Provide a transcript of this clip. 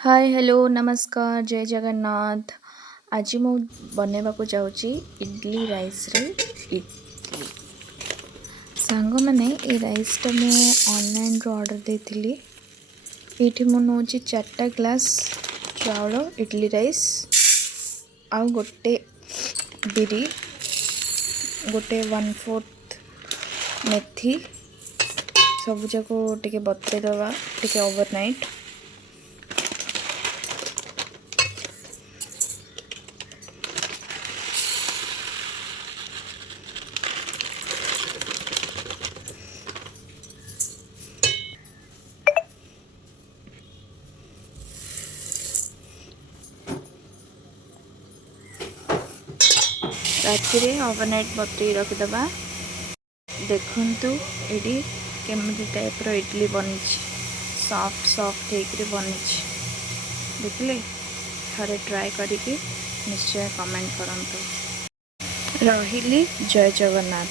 Hi hello नमस्कार जय जगन्नाथ। आज मु बनवाक जाऊँगी इडली राइस रे इडली। सांग मैंने ये राइसटा मु ऑनलाइन रो ऑर्डर देती। ये मु नौ 4टा ग्लास चाउल इडली राइस आउ गोटे बिरी गोटे 1/4 मेथी सब जाक टे बतरे दवा टे ओवरनाइट। राति ओवरनाइट बतई रखिदबा। देखंतु एडी केमती टाइप रो इडली बनी, सॉफ्ट सॉफ्ट होकर बनी। देखिले थरे ट्राए करिकी निश्चय कमेंट करंतु। रहिली जय जगन्नाथ।